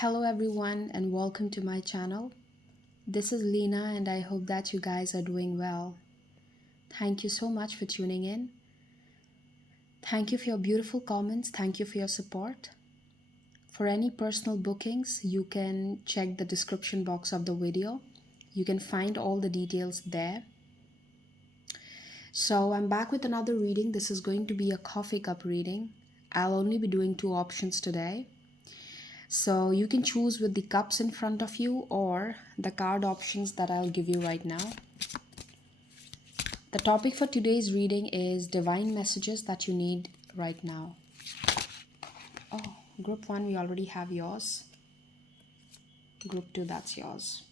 Hello everyone and welcome to my channel. This is Leena and I hope that you guys are doing well. Thank you so much for tuning in. Thank you for your beautiful comments. Thank you for your support. For any personal bookings, you can check the description box of the video. You can find all the details there. So I'm back with another reading. This is going to be a coffee cup reading. I'll only be doing two options today. So you can choose with the cups in front of you or the card options that I'll give you right now. The topic for today's reading is divine messages that you need right now. Oh, group 1, we already have yours. Group 2, that's yours.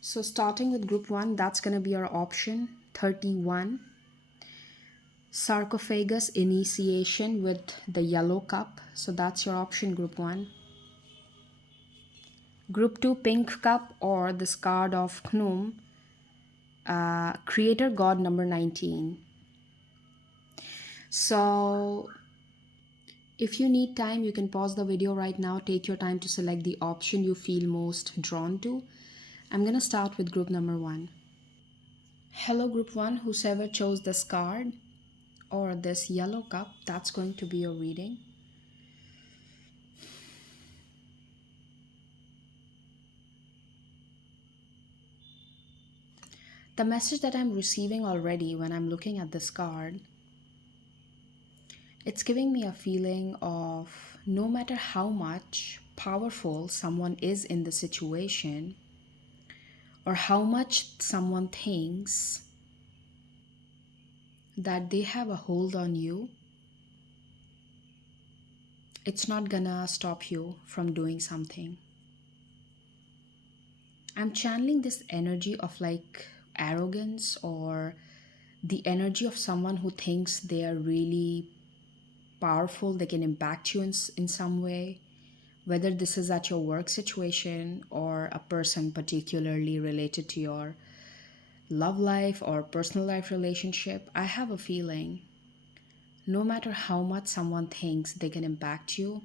So starting with group 1, that's going to be our option 31. Sarcophagus initiation with the yellow cup. So that's your option, group 1. Group 2, pink cup, or this card of Knum, creator god number 19. So if you need time, you can pause the video right now. Take your time to select the option you feel most drawn to. I'm going to start with group number 1. Hello group 1, whoever chose this card or this yellow cup, that's going to be your reading. The message that I'm receiving already when I'm looking at this card, it's giving me a feeling of no matter how much powerful someone is in the situation or how much someone thinks that they have a hold on you, it's not gonna stop you from doing something. I'm channeling this energy of like arrogance or the energy of someone who thinks they are really powerful, they can impact you in some way, whether this is at your work situation or a person particularly related to your love life or personal life relationship. I have a feeling no matter how much someone thinks they can impact you,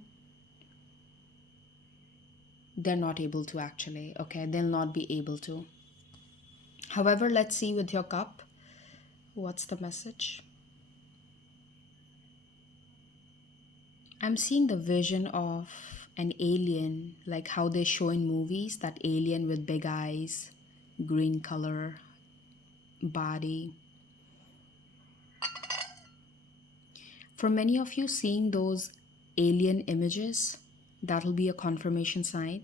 they're not able to actually, okay? They'll not be able to. However, let's see with your cup, what's the message? I'm seeing the vision of an alien, like how they show in movies, that alien with big eyes, green color, body. For many of you, seeing those alien images, that'll be a confirmation sign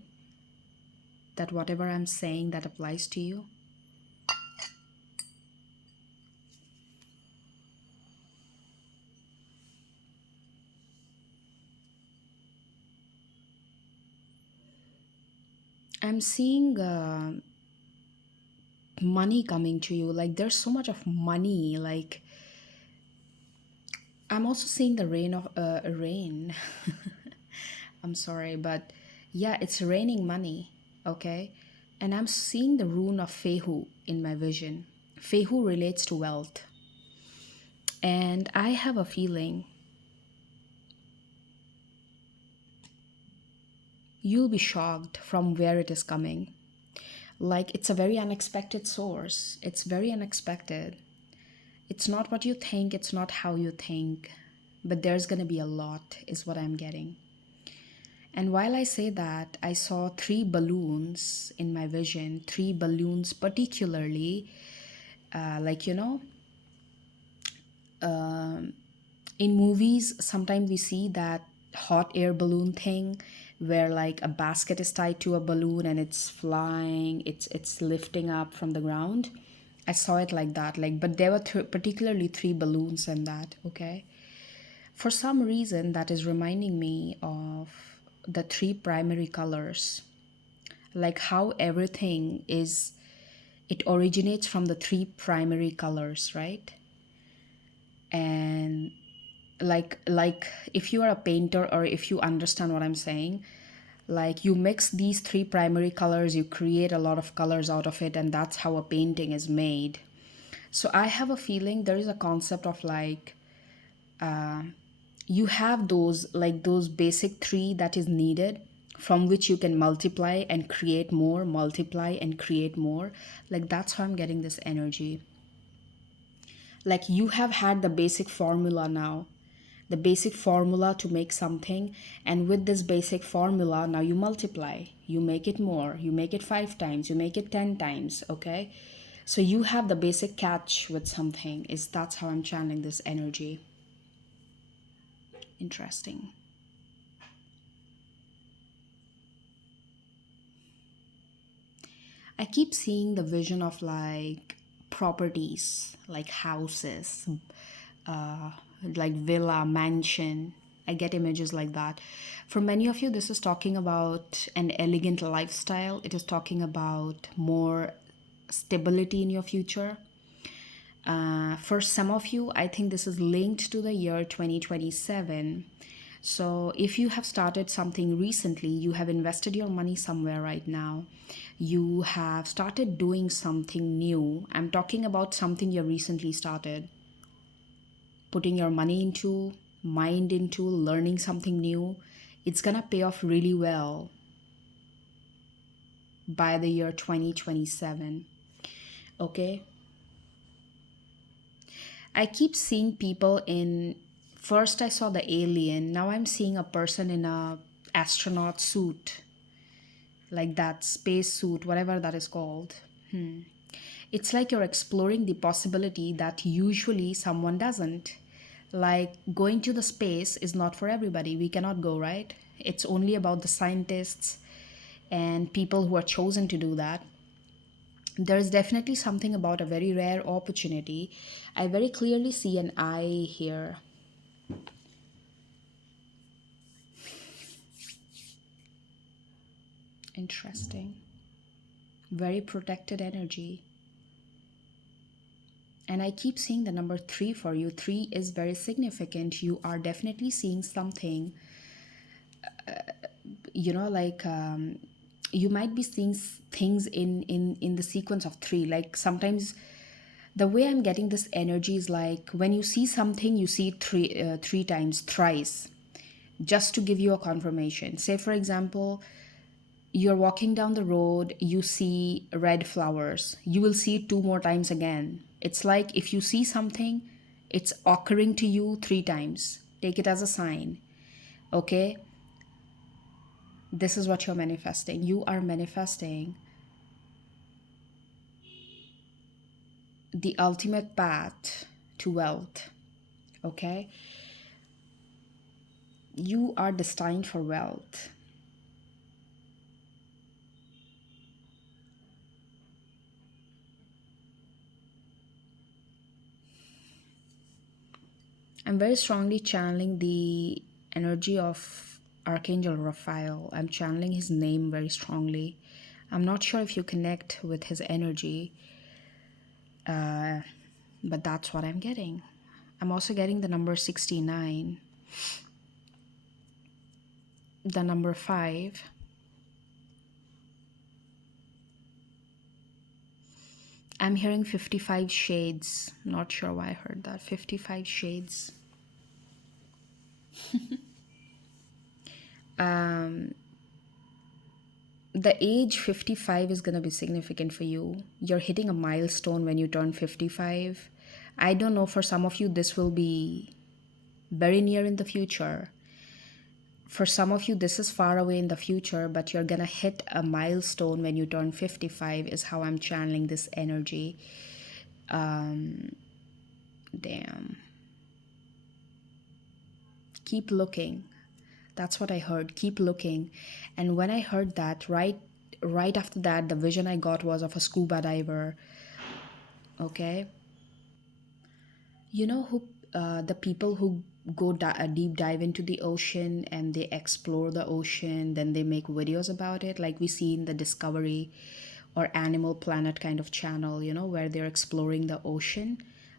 that whatever I'm saying, that applies to you. I'm seeing money coming to you. Like there's so much of money. Like I'm also seeing the rain. I'm sorry, but yeah, it's raining money. Okay, and I'm seeing the rune of Fehu in my vision. Fehu relates to wealth, and I have a feeling you'll be shocked from where it is coming. Like it's a very unexpected source. It's very unexpected. It's not what you think, it's not how you think, but there's going to be a lot, is what I'm getting. And while I say that, I saw 3 balloons in my vision, 3 balloons particularly, like, in movies, sometimes we see that hot air balloon thing where like a basket is tied to a balloon and it's flying, it's lifting up from the ground. I saw it like that, like, but there were particularly 3 balloons in that, okay? For some reason, that is reminding me of the 3 primary colors, like how everything is, it originates from the 3 primary colors, right? And like if you are a painter or if you understand what I'm saying, like you mix these 3 primary colors, you create a lot of colors out of it, and that's how a painting is made. So I have a feeling there is a concept of like you have those, like those basic three that is needed, from which you can multiply and create more, multiply and create more. Like that's how I'm getting this energy. Like you have had the basic formula now, the basic formula to make something, and with this basic formula now you multiply, you make it more, you make it 5 times, you make it 10 times. Okay, so you have the basic catch with something. Is That's how I'm channeling this energy. Interesting. I keep seeing the vision of like properties, like houses, uh, like villa, mansion. I get images like that. For many of you, this is talking about an elegant lifestyle. It is talking about more stability in your future. For some of you, I think this is linked to the year 2027. So, if you have started something recently, you have invested your money somewhere right now, you have started doing something new. I'm talking about something you recently started, putting your money into, mind into, learning something new. It's gonna pay off really well by the year 2027. Okay, I keep seeing people in, first I saw the alien, now I'm seeing a person in a astronaut suit, like that space suit, whatever that is called. It's like you're exploring the possibility that usually someone doesn't. Like going to the space is not for everybody. We cannot go, right? It's only about the scientists and people who are chosen to do that. There's definitely something about a very rare opportunity. I very clearly see an eye here. Interesting. Very protected energy. And I keep seeing the number three for you. Three is very significant. You are definitely seeing something, like you might be seeing things in the sequence of three. Like sometimes the way I'm getting this energy is like when you see something, you see it three times, thrice, just to give you a confirmation. Say, for example, you're walking down the road, you see red flowers, you will see it two more times again. It's like if you see something, it's occurring to you three times. Take it as a sign. Okay, this is what you're manifesting. You are manifesting the ultimate path to wealth. Okay, you are destined for wealth. I'm very strongly channeling the energy of Archangel Raphael. I'm channeling his name very strongly. I'm not sure if you connect with his energy, but that's what I'm getting. I'm also getting the number 69, the number 5. I'm hearing 55 shades. Not sure why I heard that. 55 shades. The age 55 is going to be significant for you. You're hitting a milestone when you turn 55. I don't know, for some of you, this will be very near in the future. For some of you, this is far away in the future, but you're going to hit a milestone when you turn 55, is how I'm channeling this energy. Damn. Keep looking. That's what I heard. Keep looking. And when I heard that, right after that, the vision I got was of a scuba diver. Okay, you know who, the people who go a deep dive into the ocean and they explore the ocean, then they make videos about it, like we see in the Discovery or Animal Planet kind of channel, where they're exploring the ocean.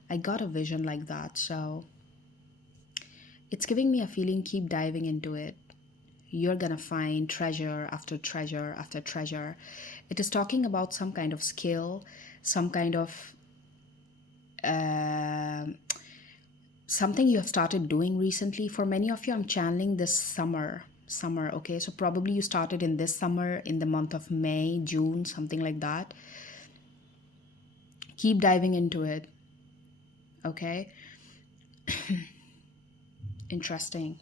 I got a vision like that, so it's giving me a feeling. Keep diving into it. You're gonna find treasure after treasure after treasure. It is talking about some kind of skill, some kind of something you have started doing recently. For many of you, I'm channeling this summer, okay? So probably you started in this summer, in the month of May, June, something like that. Keep diving into it, okay? Interesting.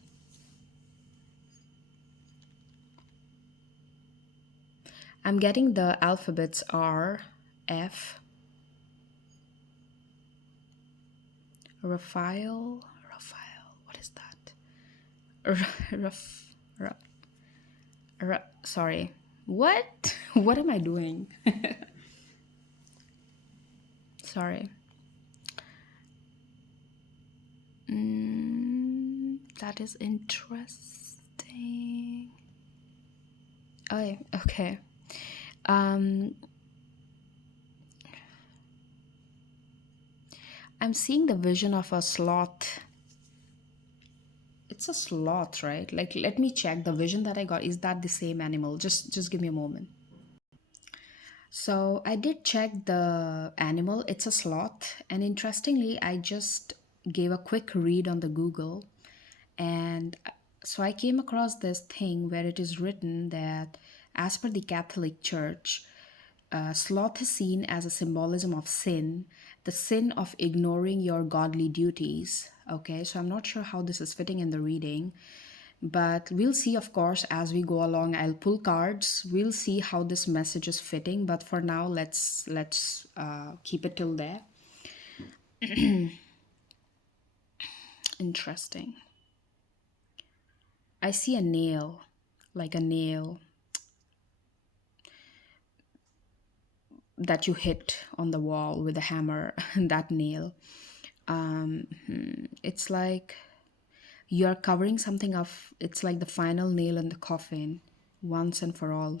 I'm getting the alphabets R, F, Raphael, what is that? Raf, Ra- sorry. What? What am I doing? Sorry. That is interesting. Oh, okay. Um, I'm seeing the vision of a sloth. It's a sloth, right? Like, let me check the vision that I got. Is that the same animal? Just give me a moment. So I did check the animal. It's a sloth, and interestingly, I just gave a quick read on the Google, and so I came across this thing where it is written that, as per the Catholic Church, sloth is seen as a symbolism of sin, the sin of ignoring your godly duties. Okay, so I'm not sure how this is fitting in the reading, but we'll see, of course, as we go along. I'll pull cards. We'll see how this message is fitting. But for now, let's keep it till there. Interesting. I see a nail, like a nail that you hit on the wall with a hammer. That nail. It's like you're covering something up. It's like the final nail in the coffin, once and for all.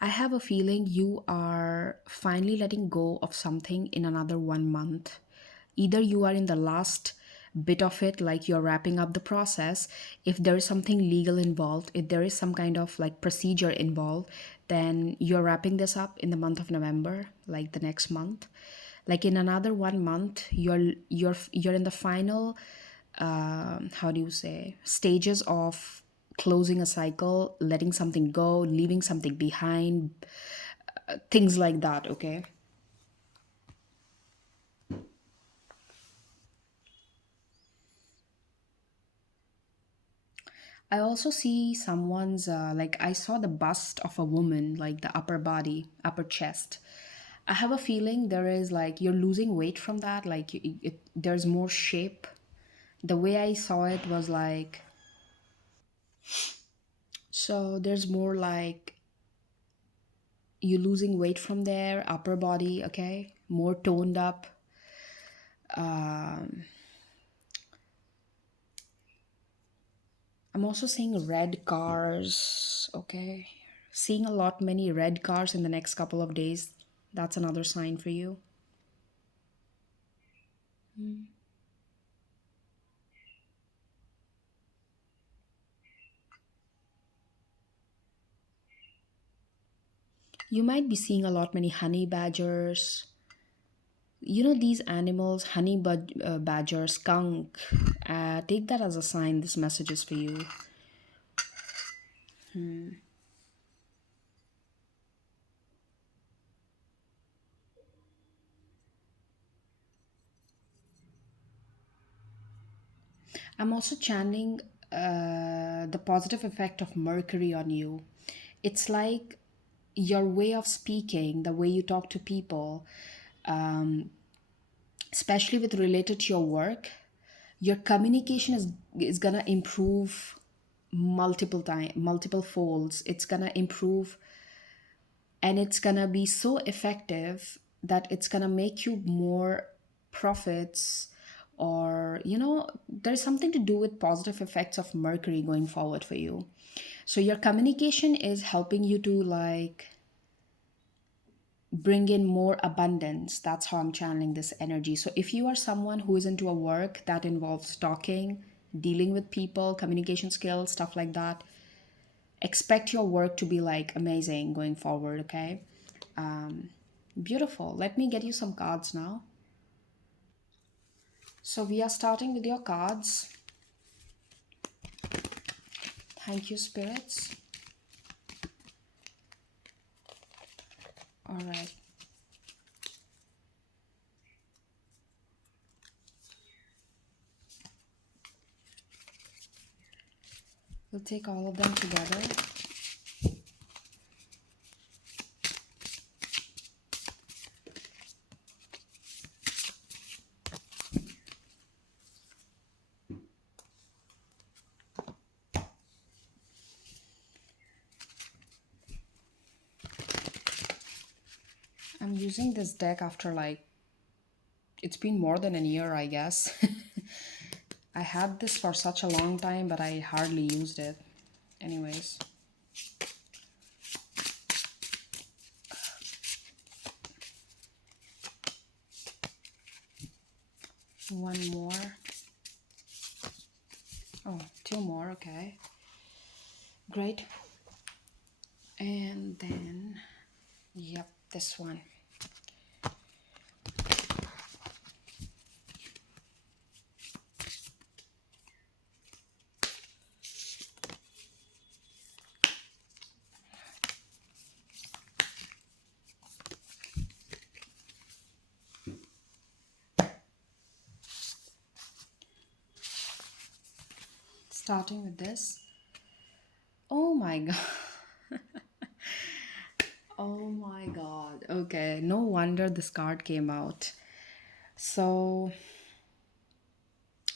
I have a feeling you are finally letting go of something in another 1 month. Either you are in the last bit of it, like you're wrapping up the process. If there is something legal involved, if there is some kind of like procedure involved, then you're wrapping this up in the month of November, like the next month. Like in another 1 month, you're in the final, how do you say, stages of closing a cycle, letting something go, leaving something behind, things like that, okay? I also see someone's, like, I saw the bust of a woman, like the upper body, upper chest. I have a feeling there is like you're losing weight from that, like there's more shape. The way I saw it was like, so there's more like you losing weight from there, upper body, okay? More toned up. I'm also seeing red cars, okay? Seeing a lot many red cars in the next couple of days. That's another sign for you. You might be seeing a lot many honey badgers. You know these animals, badger, skunk. Take that as a sign. This message is for you. I'm also channeling the positive effect of Mercury on you. It's like your way of speaking, the way you talk to people, especially with related to your work, your communication is gonna improve multiple folds. It's gonna improve, and it's gonna be so effective that it's gonna make you more profits, or there's something to do with positive effects of Mercury going forward for you. So your communication is helping you to like bring in more abundance. That's how I'm channeling this energy. So if you are someone who is into a work that involves talking, dealing with people, communication skills, stuff like that, expect your work to be like amazing going forward, okay? Beautiful. Let me get you some cards now. So we are starting with your cards. Thank you, spirits. All right. We'll take all of them together. I'm using this deck after it's been more than a year, I guess. I had this for such a long time, but I hardly used it. Anyways, one more. Oh, two more, okay. Great. And then, yep, this one. Starting with this. Oh my god. Oh my god. Okay, no wonder this card came out. So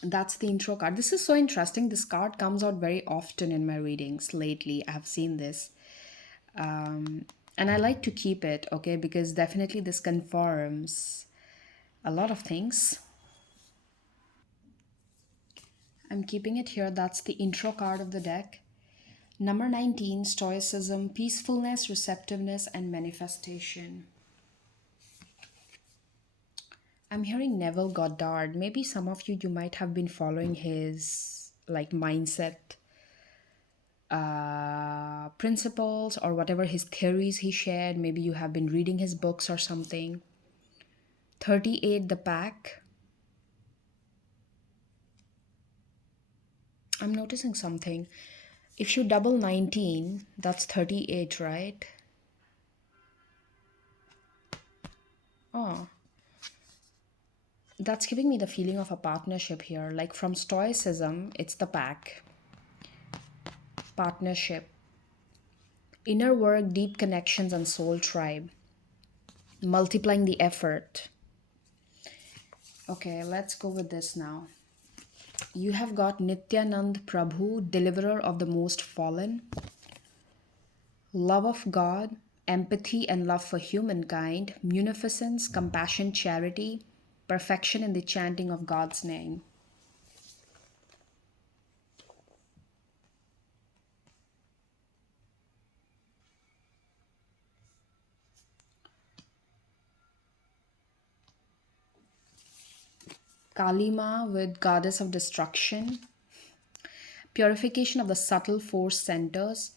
that's the intro card. This is so interesting. This card comes out very often in my readings lately. I've seen this. And I like to keep it, okay, because definitely this confirms a lot of things. I'm keeping it here. That's the intro card of the deck. Number 19, Stoicism, Peacefulness, Receptiveness, and Manifestation. I'm hearing Neville Goddard. Maybe some of you might have been following his mindset principles or whatever his theories he shared. Maybe you have been reading his books or something. 38, the pack. I'm noticing something. If you double 19, that's 38, right? Oh, that's giving me the feeling of a partnership here. Like from Stoicism, it's the pack, partnership, inner work, deep connections, and soul tribe, multiplying the effort. Okay, let's go with this now. You have got Nityanand Prabhu, deliverer of the most fallen, love of God, empathy and love for humankind, munificence, compassion, charity, perfection in the chanting of God's name. Kalima with goddess of destruction, purification of the subtle force centers,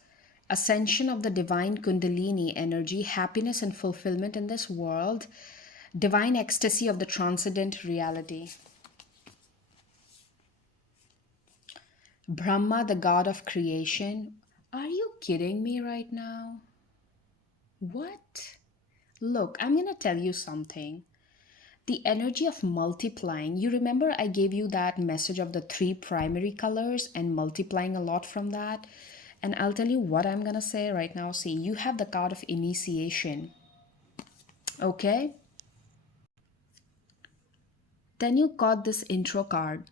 ascension of the divine Kundalini energy, happiness and fulfillment in this world, divine ecstasy of the transcendent reality. Brahma, the god of creation. Are you kidding me right now? What? Look, I'm gonna tell you something. The energy of multiplying, you remember I gave you that message of the three primary colors and multiplying a lot from that? And I'll tell you what I'm gonna say right now. See, you have the card of initiation, okay? Then you got this intro card,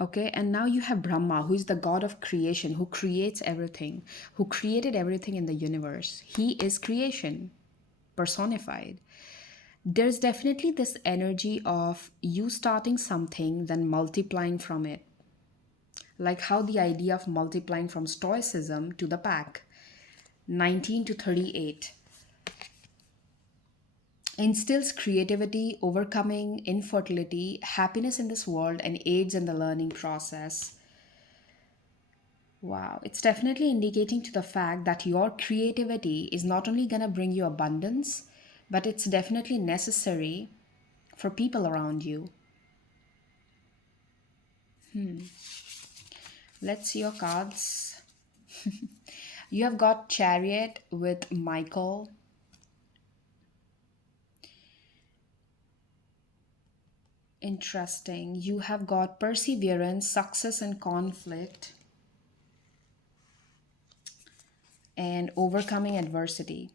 okay? And now you have Brahma, who is the god of creation, who creates everything, who created everything in the universe. He is creation personified. There's definitely this energy of you starting something, then multiplying from it. Like how the idea of multiplying from Stoicism to the pack, 19 to 38, instills creativity, overcoming infertility, happiness in this world, and aids in the learning process. Wow, it's definitely indicating to the fact that your creativity is not only going to bring you abundance, but it's definitely necessary for people around you. Let's see your cards. You have got Chariot with Michael. Interesting. You have got Perseverance, Success and Conflict, and Overcoming Adversity.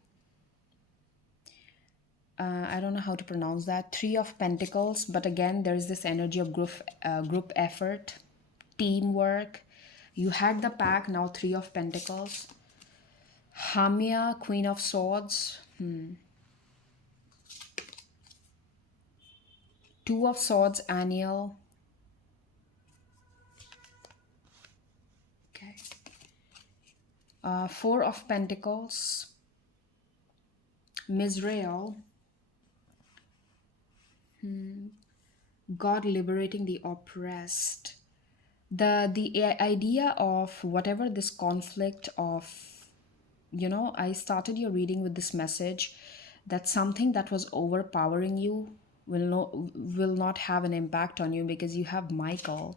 I don't know how to pronounce that. Three of Pentacles, but again, there's this energy of group effort, teamwork. You had the pack, now Three of Pentacles. Hamia, Queen of Swords. Two of Swords, Aniel. Okay. Four of Pentacles, Misrael. God liberating the oppressed. The idea of whatever this conflict of, I started your reading with this message that something that was overpowering you will not have an impact on you because you have Michael.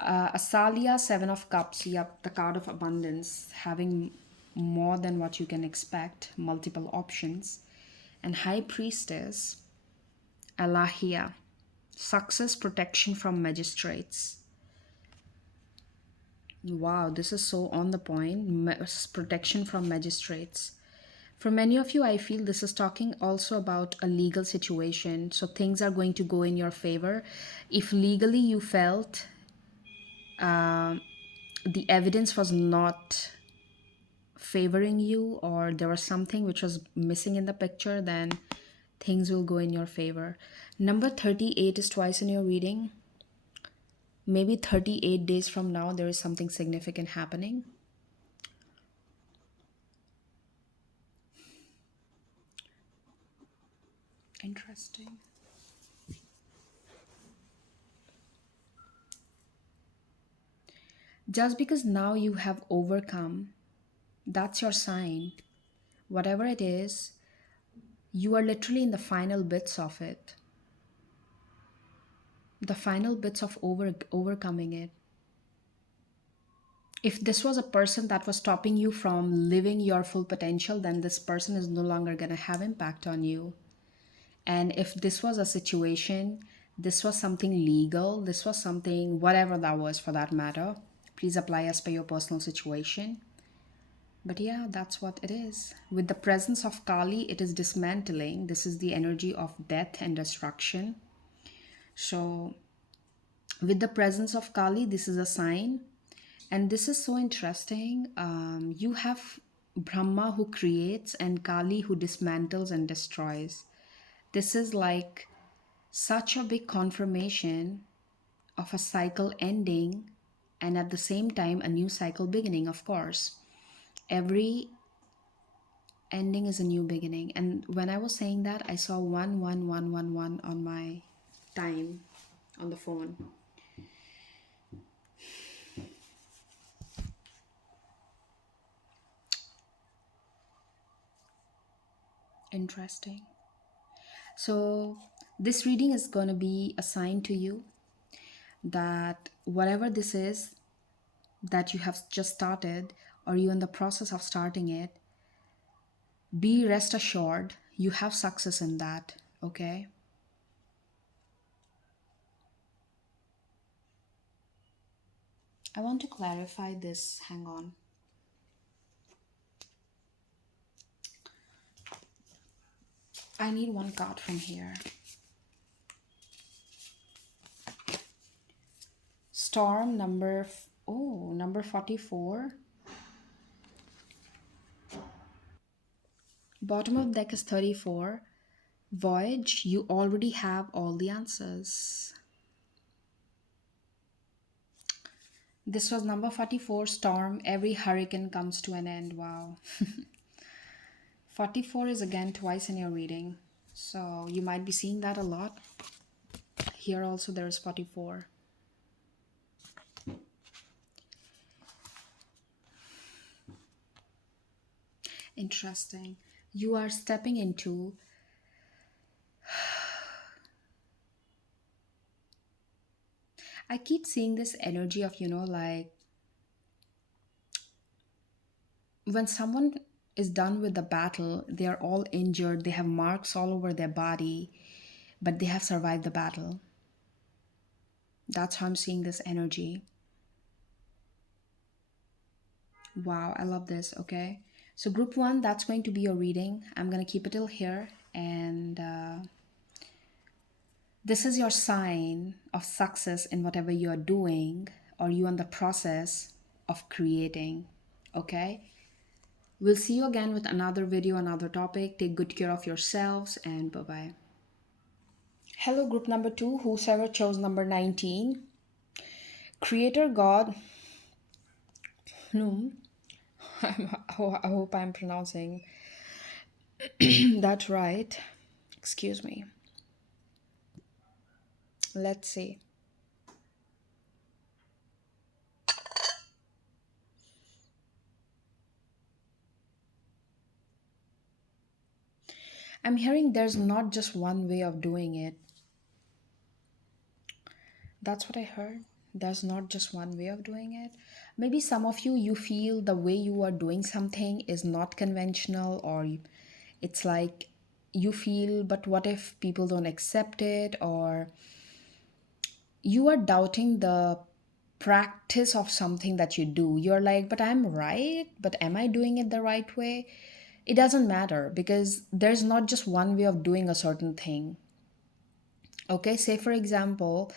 Asalia, Seven of Cups. Yep, the card of abundance, having more than what you can expect, multiple options. And High Priestess, Alahia, success, protection from magistrates. Wow, this is so on the point. Protection from magistrates. For many of you, I feel this is talking also about a legal situation. So things are going to go in your favor. If legally you felt the evidence was not favoring you, or there was something which was missing in the picture, then things will go in your favor. Number 38 is twice in your reading. Maybe 38 days from now, there is something significant happening. Interesting. Just because now you have overcome, that's your sign. Whatever it is, you are literally in the final bits of it. The final bits of overcoming it. If this was a person that was stopping you from living your full potential, then this person is no longer going to have impact on you. And if this was a situation, this was something legal, this was something, whatever that was for that matter, please apply as per your personal situation. But yeah, that's what it is. With the presence of Kali, it is dismantling. This is the energy of death and destruction. So with the presence of Kali, this is a sign. And this is so interesting. You have Brahma who creates and Kali who dismantles and destroys. This is like such a big confirmation of a cycle ending, and at the same time a new cycle beginning. Of course, every ending is a new beginning. And when I was saying that, I saw 11111 on my time on the phone. Interesting. So this reading is going to be a sign to you that whatever this is that you have just started, or you're in the process of starting it, be rest assured you have success in that. Okay. I want to clarify this. Hang on. I need one card from here. Storm number 44. Bottom of deck is 34. Voyage, you already have all the answers. This was number 44, Storm. Every hurricane comes to an end. Wow. 44 is again twice in your reading. So you might be seeing that a lot. Here also there is 44. Interesting. You are stepping into, I keep seeing this energy of, like when someone is done with the battle, they are all injured, they have marks all over their body, but they have survived the battle. That's how I'm seeing this energy. Wow, I love this. Okay. So, group one, that's going to be your reading. I'm going to keep it till here. And this is your sign of success in whatever you are doing or you are in the process of creating. Okay. We'll see you again with another video, another topic. Take good care of yourselves and bye bye. Hello, group number two, whosoever chose number 19. Creator God, no, I hope I'm pronouncing that right. Excuse me. Let's see. I'm hearing there's not just one way of doing it. That's what I heard. There's not just one way of doing it. Maybe some of you, you feel the way you are doing something is not conventional, or it's like you feel, but what if people don't accept it? Or you are doubting the practice of something that you do. You're like, but I'm right, but am I doing it the right way? It doesn't matter because there's not just one way of doing a certain thing. Okay, say for example,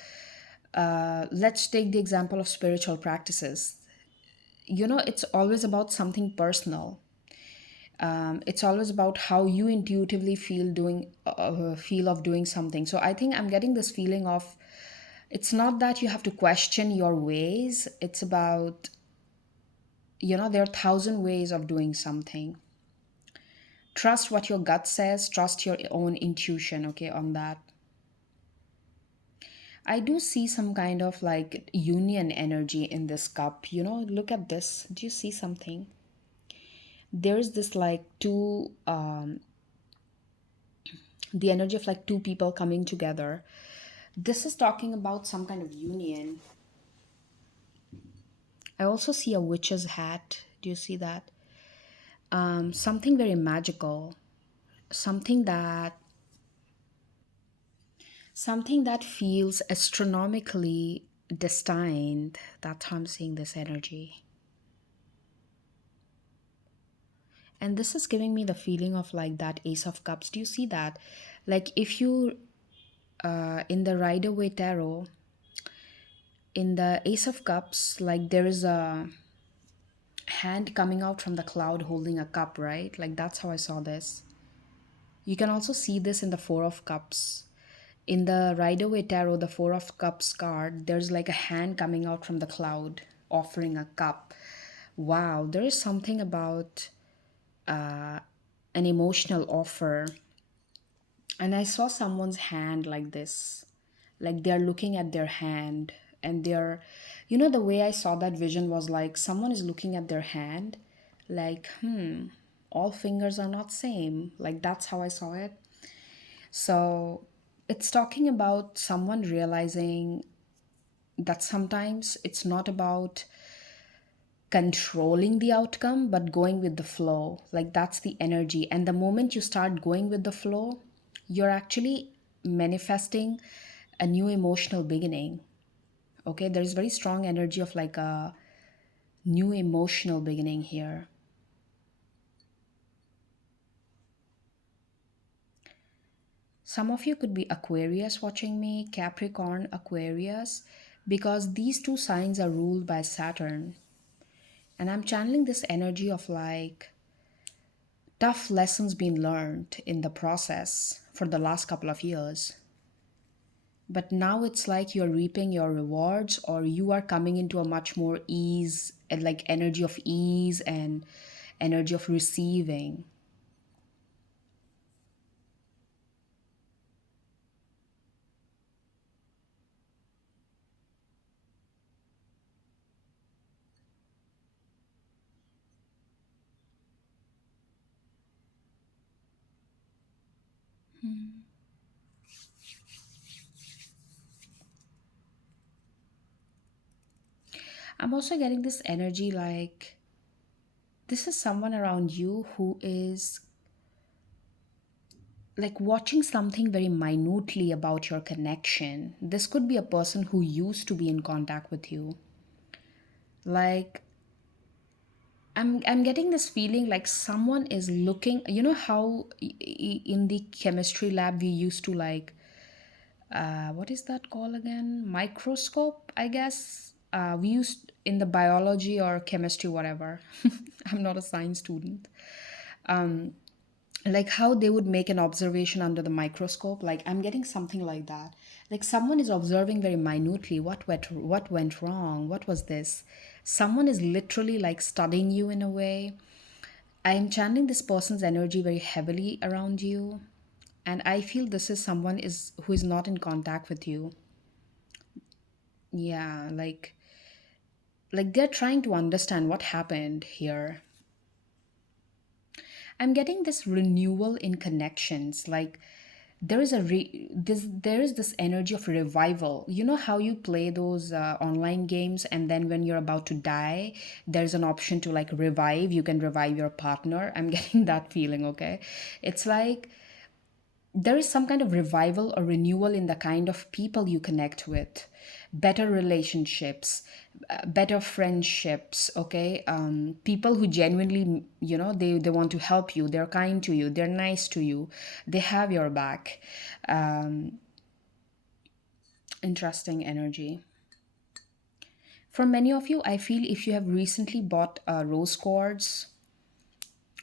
let's take the example of spiritual practices. It's always about something personal. It's always about how you intuitively feel of doing something. So I think I'm getting this feeling of, it's not that you have to question your ways. It's about, there are 1,000 ways of doing something. Trust what your gut says, trust your own intuition, okay, on that. I do see some kind of like union energy in this cup. Look at this. Do you see something? There's this like the energy of like two people coming together. This is talking about some kind of union. I also see a witch's hat. Do you see that? Something very magical. Something that something that feels astronomically destined. That's how I'm seeing this energy. And this is giving me the feeling of like that Ace of Cups. Do you see that? Like if you, in the Rider Waite Tarot, in the Ace of Cups, like there is a hand coming out from the cloud holding a cup, right? Like that's how I saw this. You can also see this in the Four of Cups. In the Rider Waite Tarot, the Four of Cups card, there's like a hand coming out from the cloud offering a cup. Wow, there is something about an emotional offer. And I saw someone's hand like this, like they're looking at their hand, and they're, the way I saw that vision was like someone is looking at their hand, like, all fingers are not same. Like that's how I saw it. So it's talking about someone realizing that sometimes it's not about controlling the outcome but going with the flow. Like that's the energy, and the moment you start going with the flow, you're actually manifesting a new emotional beginning. Okay, there's very strong energy of like a new emotional beginning here. Some of you could be Aquarius watching me, Capricorn, Aquarius, because these two signs are ruled by Saturn. And I'm channeling this energy of like tough lessons being learned in the process for the last couple of years. But now it's like you're reaping your rewards, or you are coming into a much more ease and like energy of ease and energy of receiving. I'm also getting this energy like this is someone around you who is like watching something very minutely about your connection. This could be a person who used to be in contact with you. Like I'm getting this feeling like someone is looking, you know how in the chemistry lab we used to like what is that called again? Microscope, I guess. We used in the biology or chemistry, whatever. I'm not a science student. Like how they would make an observation under the microscope. Like I'm getting something like that. Like someone is observing very minutely what went wrong, what was this. Someone is literally like studying you in a way. I'm channeling this person's energy very heavily around you, and I feel this is someone is who is not in contact with you. Yeah, like they're trying to understand what happened here. I'm getting this renewal in connections. Like there is this energy of revival. You know how you play those online games, and then when you're about to die, there's an option to like revive. You can revive your partner. I'm getting that feeling. Okay, it's like there is some kind of revival or renewal in the kind of people you connect with, better relationships, better friendships. Okay, people who genuinely, they want to help you, they're kind to you, they're nice to you, they have your back. Interesting energy. For many of you, I feel if you have recently bought rose quartz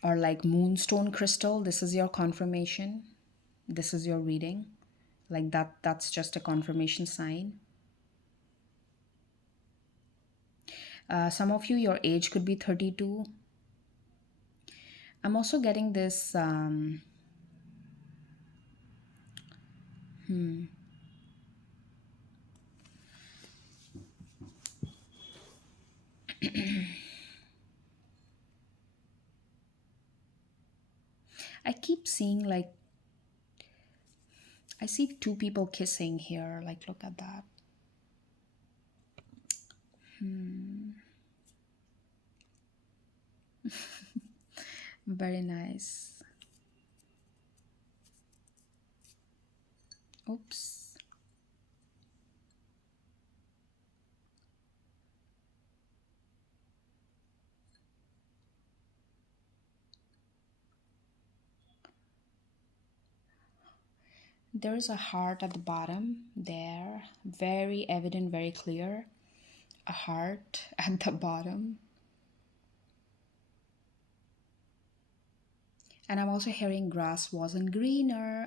or like moonstone crystal, this is your confirmation, this is your reading. Like that's just a confirmation sign. Some of you, your age could be 32. I'm also getting this I keep seeing like I see two people kissing here. Like look at that. Very nice. Oops. There is a heart at the bottom there. Very evident, very clear. A heart at the bottom. And I'm also hearing grass wasn't greener.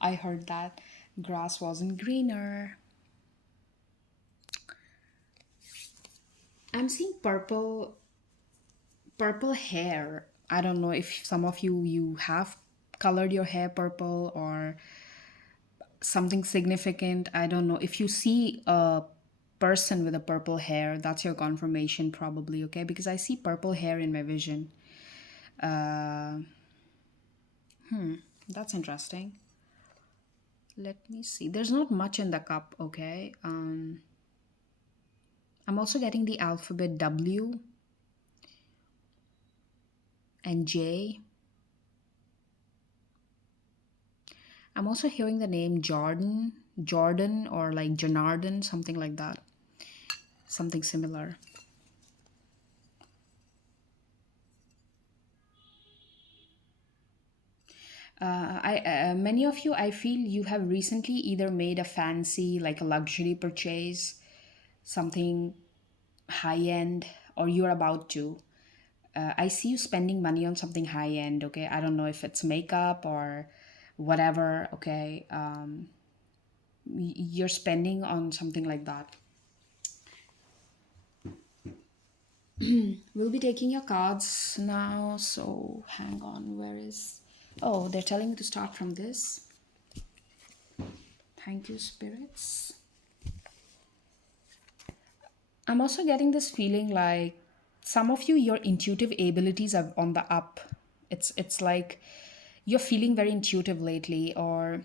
I heard that. Grass wasn't greener. I'm seeing purple hair. I don't know if some of you have colored your hair purple or something significant. I don't know. If you see a person with a purple hair, that's your confirmation probably, okay? Because I see purple hair in my vision. That's interesting. Let me see. There's not much in the cup, okay? I'm also getting the alphabet W and J. I'm also hearing the name Jordan, or like Janardon, something like that. Something similar. Many of you, I feel you have recently either made a fancy, like a luxury purchase, something high end, or you're about to. I see you spending money on something high end, okay? I don't know if it's makeup or whatever, okay? You're spending on something like that. We'll be taking your cards now, so hang on. Where is. Oh, they're telling me to start from this. Thank you, spirits. I'm also getting this feeling like some of you, your intuitive abilities are on the up. It's like you're feeling very intuitive lately, or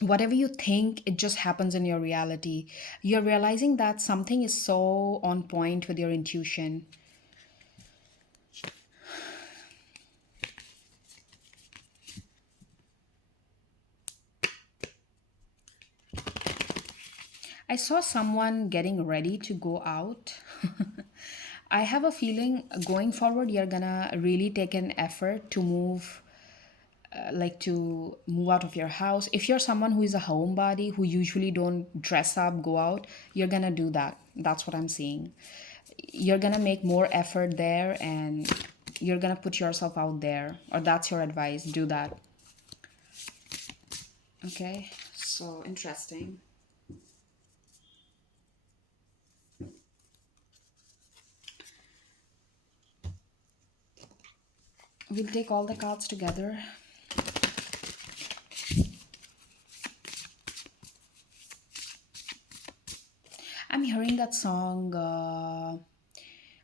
whatever you think, it just happens in your reality. You're realizing that something is so on point with your intuition. I saw someone getting ready to go out. I have a feeling going forward, you're gonna really take an effort to move, like to move out of your house. If you're someone who is a homebody, who usually don't dress up, go out, you're gonna do that. That's what I'm seeing. You're gonna make more effort there, and you're gonna put yourself out there, or that's your advice. Do that. Okay, so interesting. We'll take all the cards together. I'm hearing that song,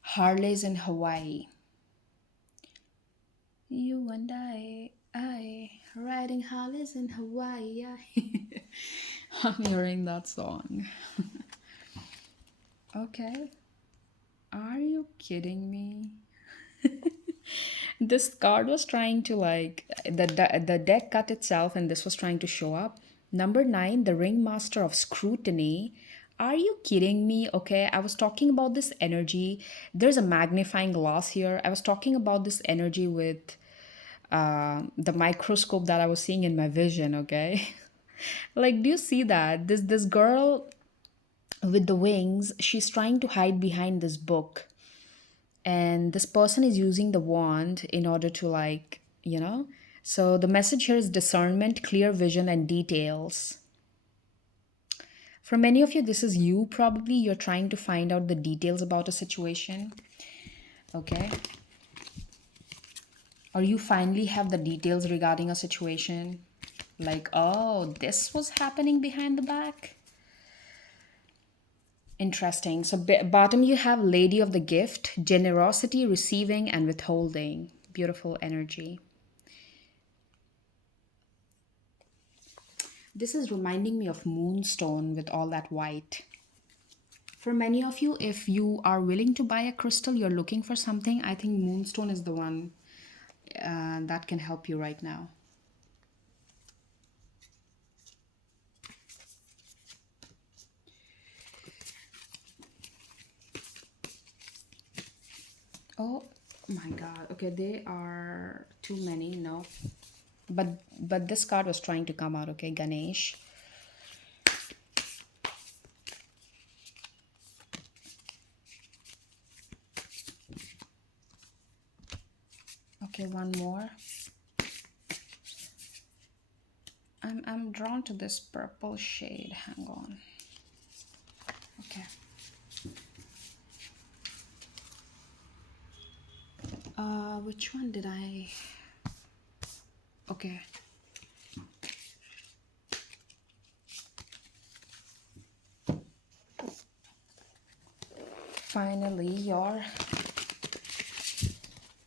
Harley's in Hawaii. You and I, riding Harleys in Hawaii. I'm hearing that song. Okay. Are you kidding me? This card was trying to like the deck cut itself, and this was trying to show up. Number 9, the ringmaster of scrutiny. Are you kidding me? Okay, I was talking about this energy. There's a magnifying glass here. I was talking about this energy with the microscope that I was seeing in my vision. Okay, like, do you see that this girl with the wings? She's trying to hide behind this book, and this person is using the wand in order to, like, so the message here is discernment, clear vision, and details. For many of you, this is you. Probably you're trying to find out the details about a situation. Okay, or you finally have the details regarding a situation, like, oh, this was happening behind the back. Interesting. So bottom you have lady of the gift, generosity, receiving, and withholding. Beautiful energy. This is reminding me of moonstone with all that white. For many of you, if you are willing to buy a crystal, you're looking for something, I think moonstone is the one that can help you right now. Oh my god. Okay, they are too many. No. But this card was trying to come out. Okay, Ganesh. Okay, one more. I'm drawn to this purple shade. Hang on. Okay. Which one did I? Okay. Finally, your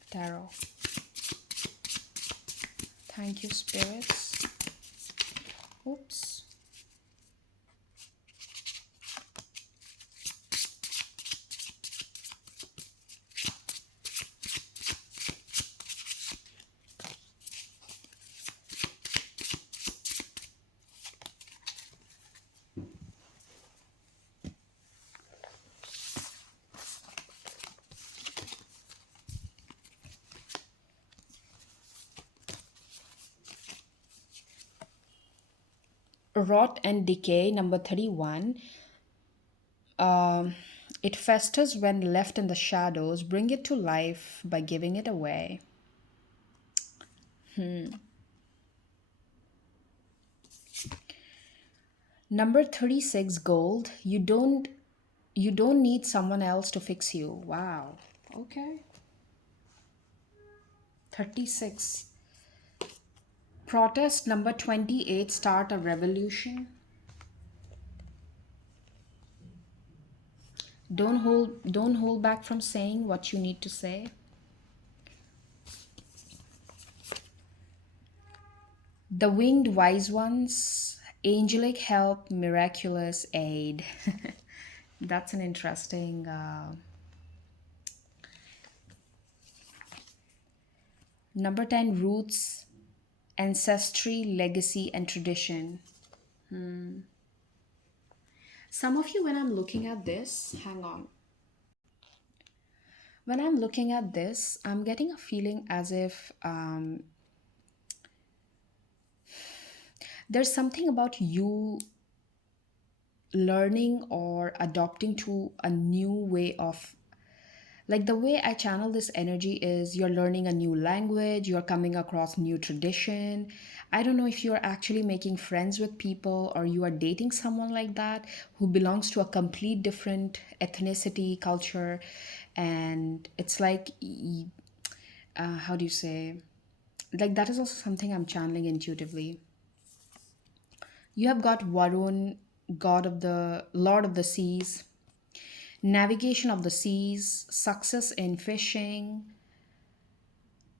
tarot. Thank you, spirits. Oops. Rot and decay, number 31. Um, it festers when left in the shadows. Bring it to life by giving it away. Number 36, gold. You don't need someone else to fix you. Wow. Okay. 36. Protest, number 28, start a revolution. Don't hold back from saying what you need to say. The winged wise ones, angelic help, miraculous aid. That's an interesting. Number 10, roots, ancestry, legacy, and tradition. Some of you, when I'm looking at this, hang on. When I'm looking at this, I'm getting a feeling as if there's something about you learning or adopting to a new way of, like, the way I channel this energy is you're learning a new language, you're coming across new tradition. I don't know if you're actually making friends with people or you are dating someone like that who belongs to a complete different ethnicity, culture, and it's like how do you say, like, that is also something I'm channeling intuitively. You have got Varun, god of the lord of the seas, navigation of the seas, success in fishing,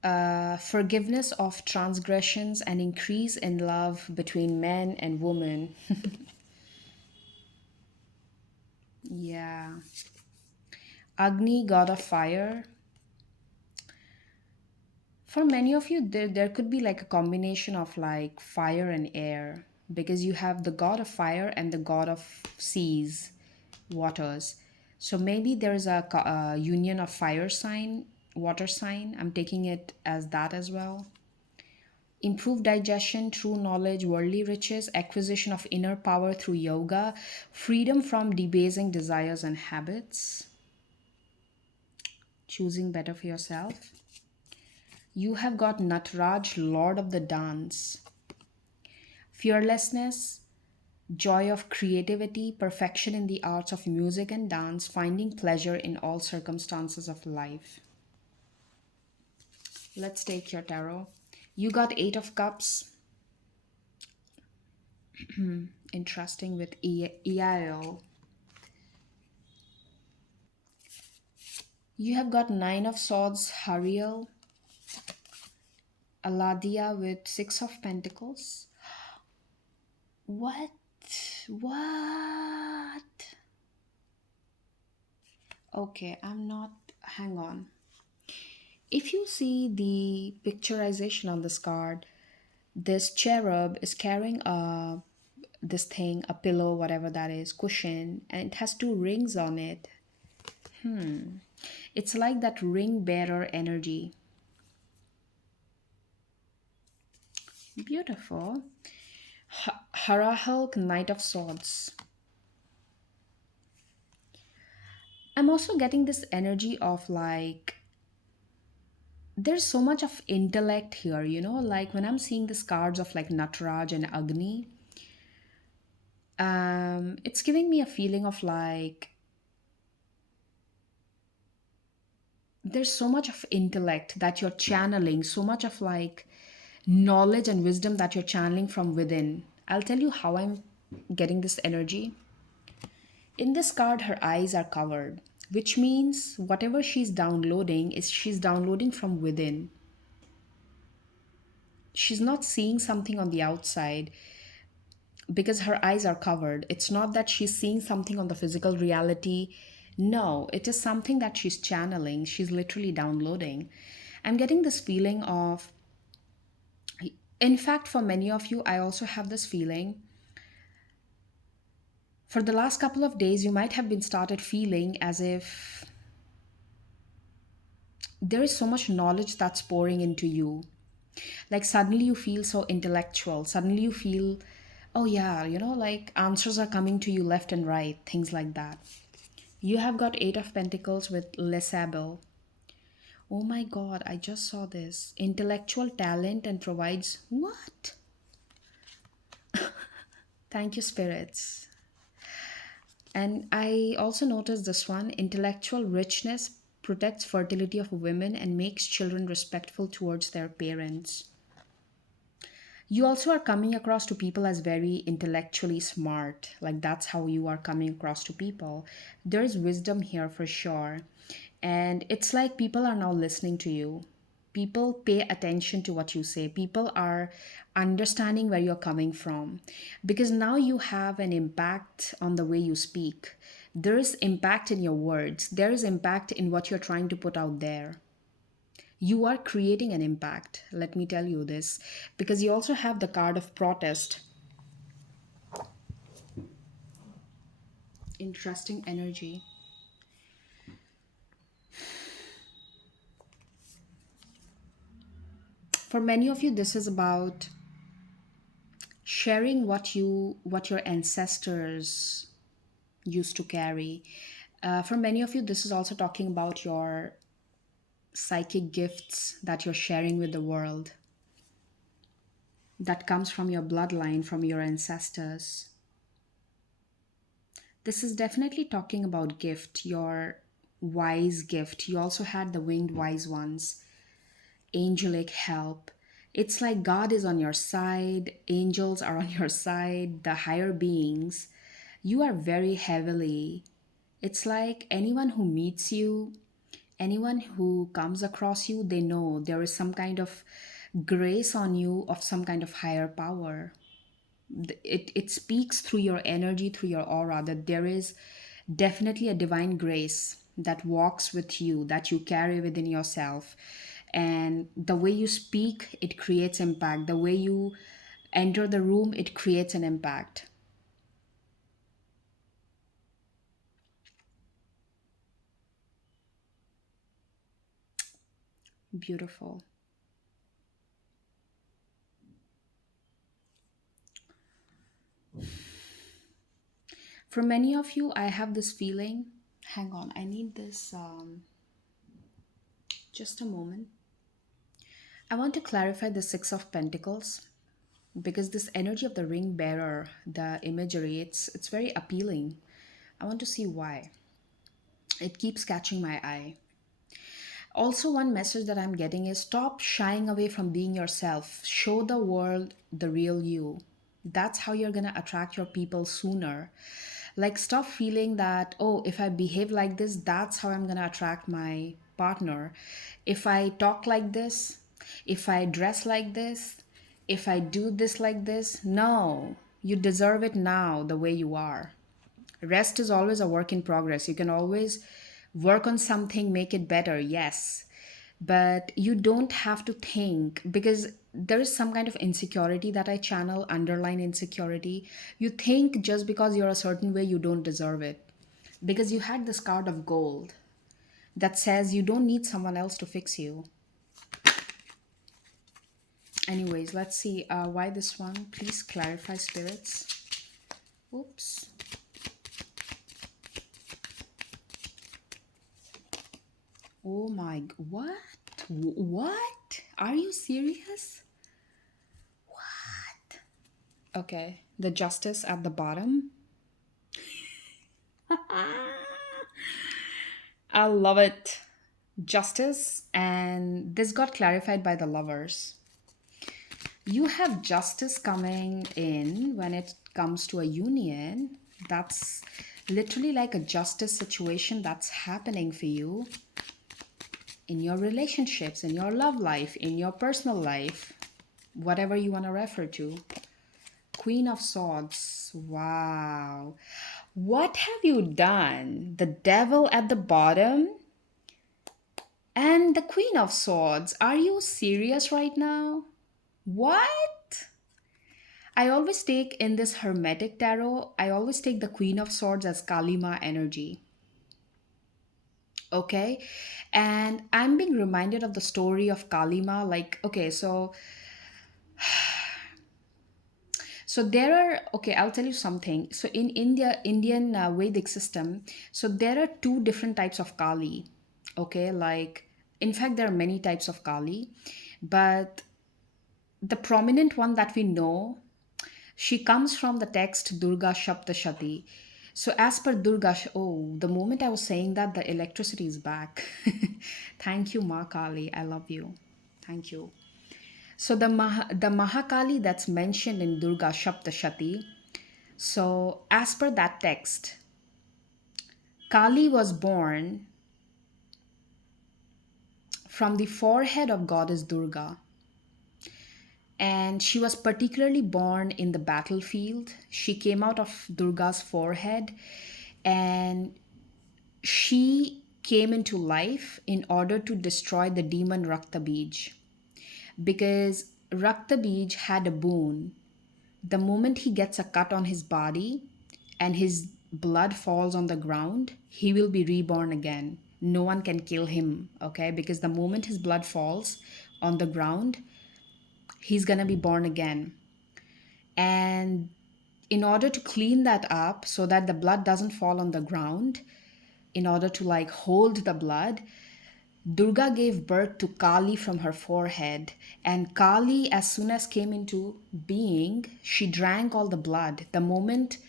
forgiveness of transgressions, and increase in love between men and women. Yeah. Agni, god of fire. For many of you, there could be like a combination of like fire and air because you have the god of fire and the god of seas, waters. So maybe there's a union of fire sign, water sign. I'm taking it as that as well. Improved digestion, true knowledge, worldly riches, acquisition of inner power through yoga, freedom from debasing desires and habits, choosing better for yourself. You have got Nataraj, Lord of the Dance, fearlessness, joy of creativity, perfection in the arts of music and dance, finding pleasure in all circumstances of life. Let's take your tarot. You got Eight of Cups, interesting with EIO. You have got Nine of Swords, Hariel, Aladia with Six of Pentacles. What? What? Okay, I'm not. Hang on. If you see the picturization on this card, this cherub is carrying a this thing, a pillow, whatever that is, cushion, and it has two rings on it. It's like that ring bearer energy. Beautiful. Harahulk, Knight of Swords. I'm also getting this energy of like there's so much of intellect here, like when I'm seeing these cards of like Nataraj and Agni, it's giving me a feeling of like there's so much of intellect that you're channeling, so much of like knowledge and wisdom that you're channeling from within. I'll tell you how I'm getting this energy. In this card, her eyes are covered, which means whatever she's downloading is she's downloading from within. She's not seeing something on the outside because her eyes are covered. It's not that she's seeing something on the physical reality. No, it is something that she's channeling. She's literally downloading. I'm getting this feeling of, in fact, for many of you, I also have this feeling. For the last couple of days, you might have been started feeling as if there is so much knowledge that's pouring into you. Like suddenly you feel so intellectual. Suddenly you feel, oh yeah, like answers are coming to you left and right, things like that. You have got Eight of Pentacles with Lesabel. Oh my god, I just saw this. Intellectual talent and provides what? Thank you, spirits. And I also noticed this one, intellectual richness protects fertility of women and makes children respectful towards their parents. You also are coming across to people as very intellectually smart. Like that's how you are coming across to people. There's wisdom here for sure. And it's like people are now listening to you. People pay attention to what you say. People are understanding where you're coming from because now you have an impact on the way you speak. There is impact in your words, there is impact in what you're trying to put out there. You are creating an impact. Let me tell you this because you also have the card of protest. Interesting energy. For many of you, this is about sharing what your ancestors used to carry. For many of you, this is also talking about your psychic gifts that you're sharing with the world, that comes from your bloodline, from your ancestors. This is definitely talking about gift, your wise gift. You also had the winged wise ones, angelic help. It's like God is on your side, angels are on your side, the higher beings. You are very heavily. It's like anyone who meets you, anyone who comes across you, they know there is some kind of grace on you of some kind of higher power. It speaks through your energy, through your aura, that there is definitely a divine grace that walks with you, that you carry within yourself. And the way you speak, it creates impact. The way you enter the room, it creates an impact. Beautiful. For many of you, I have this feeling. Hang on, I need this. Just a moment. I want to clarify the Six of Pentacles because this energy of the ring bearer, the imagery, it's very appealing. I want to see why. It keeps catching my eye. Also, one message that I'm getting is stop shying away from being yourself. Show the world the real you. That's how you're going to attract your people sooner. Like, stop feeling that, oh, if I behave like this, that's how I'm going to attract my partner. If I talk like this, if I dress like this, if I do this like this, no, you deserve it now the way you are. Rest is always a work in progress. You can always work on something, make it better, yes. But you don't have to think because there is some kind of insecurity that I channel, underlying insecurity. You think just because you're a certain way, you don't deserve it. Because you had this card of gold that says you don't need someone else to fix you. Anyways, let's see why this one. Please clarify, spirits. Oops. Oh my, what? What? Are you serious? What? Okay, the justice at the bottom. I love it. Justice, and this got clarified by the lovers. You have justice coming in when it comes to a union. That's literally like a justice situation that's happening for you in your relationships, in your love life, in your personal life, whatever you want to refer to. Queen of Swords. Wow. What have you done? The devil at the bottom and the Queen of Swords. Are you serious right now? What? I always take in this Hermetic tarot, I always take the Queen of Swords as Kalima energy. Okay. And I'm being reminded of the story of Kalima. Like, okay, so there are, okay, I'll tell you something. So in India, Indian Vedic system, so there are two different types of Kali. Okay, like in fact there are many types of Kali, but the prominent one that we know, she comes from the text Durga Shaptashati. So as per Durga, oh, the moment I was saying that, the electricity is back. Thank you, Ma Kali. I love you. Thank you. So the Mahakali that's mentioned in Durga Shaptashati. So as per that text, Kali was born from the forehead of goddess Durga. And she was particularly born in the battlefield. She came out of Durga's forehead, and she came into life in order to destroy the demon Raktabij, because Raktabij had a boon. The moment he gets a cut on his body and his blood falls on the ground, he will be reborn again. No one can kill him, okay? Because the moment his blood falls on the ground, he's gonna be born again. And in order to clean that up so that the blood doesn't fall on the ground, in order to like hold the blood, Durga gave birth to Kali from her forehead. And Kali, as soon as came into being, she drank all the blood. The moment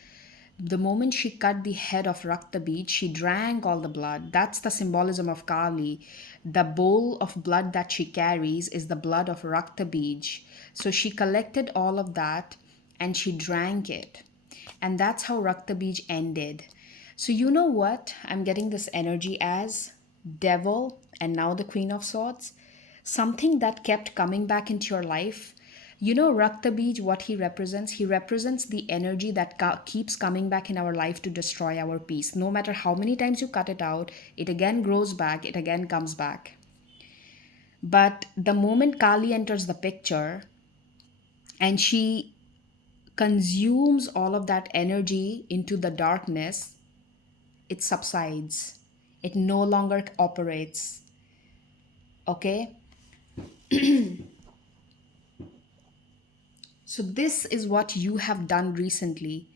she cut the head of Raktabij, she drank all the blood. That's the symbolism of Kali. The bowl of blood that she carries is the blood of Raktabij. So she collected all of that and she drank it. And that's how Raktabij ended. So you know what I'm getting this energy as? Devil and now the Queen of Swords. Something that kept coming back into your life. You know, Raktabij, what he represents? He represents the energy that keeps coming back in our life to destroy our peace. No matter how many times you cut it out, it again grows back, it again comes back. But the moment Kali enters the picture and she consumes all of that energy into the darkness, it subsides. It no longer operates. Okay? So, this is what you have done recently.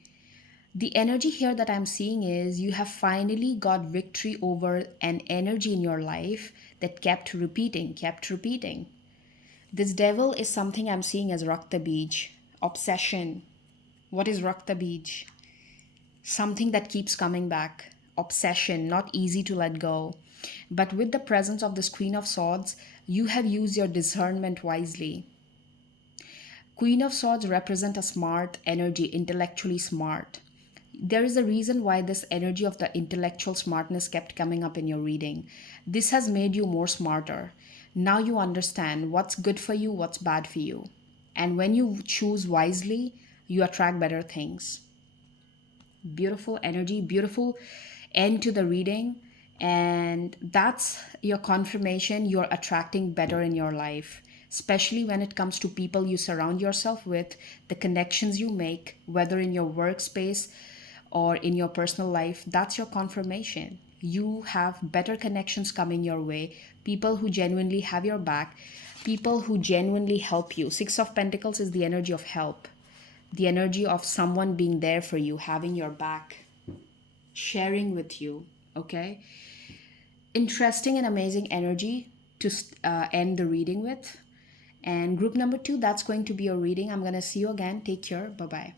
The energy here that I'm seeing is you have finally got victory over an energy in your life that kept repeating, kept repeating. This devil is something I'm seeing as Rakta Beej, obsession. What is Rakta Beej? Something that keeps coming back, obsession, not easy to let go. But with the presence of this Queen of Swords, you have used your discernment wisely. Queen of Swords represent a smart energy, intellectually smart. There is a reason why this energy of the intellectual smartness kept coming up in your reading. This has made you more smarter. Now you understand what's good for you, what's bad for you. And when you choose wisely, you attract better things. Beautiful energy, beautiful end to the reading. And that's your confirmation you're attracting better in your life, especially when it comes to people you surround yourself with, the connections you make, whether in your workspace or in your personal life. That's your confirmation. You have better connections coming your way, people who genuinely have your back, people who genuinely help you. Six of Pentacles is the energy of help, the energy of someone being there for you, having your back, sharing with you. Okay? Interesting and amazing energy to end the reading with. And group number 2, that's going to be your reading. I'm going to see you again. Take care. Bye bye.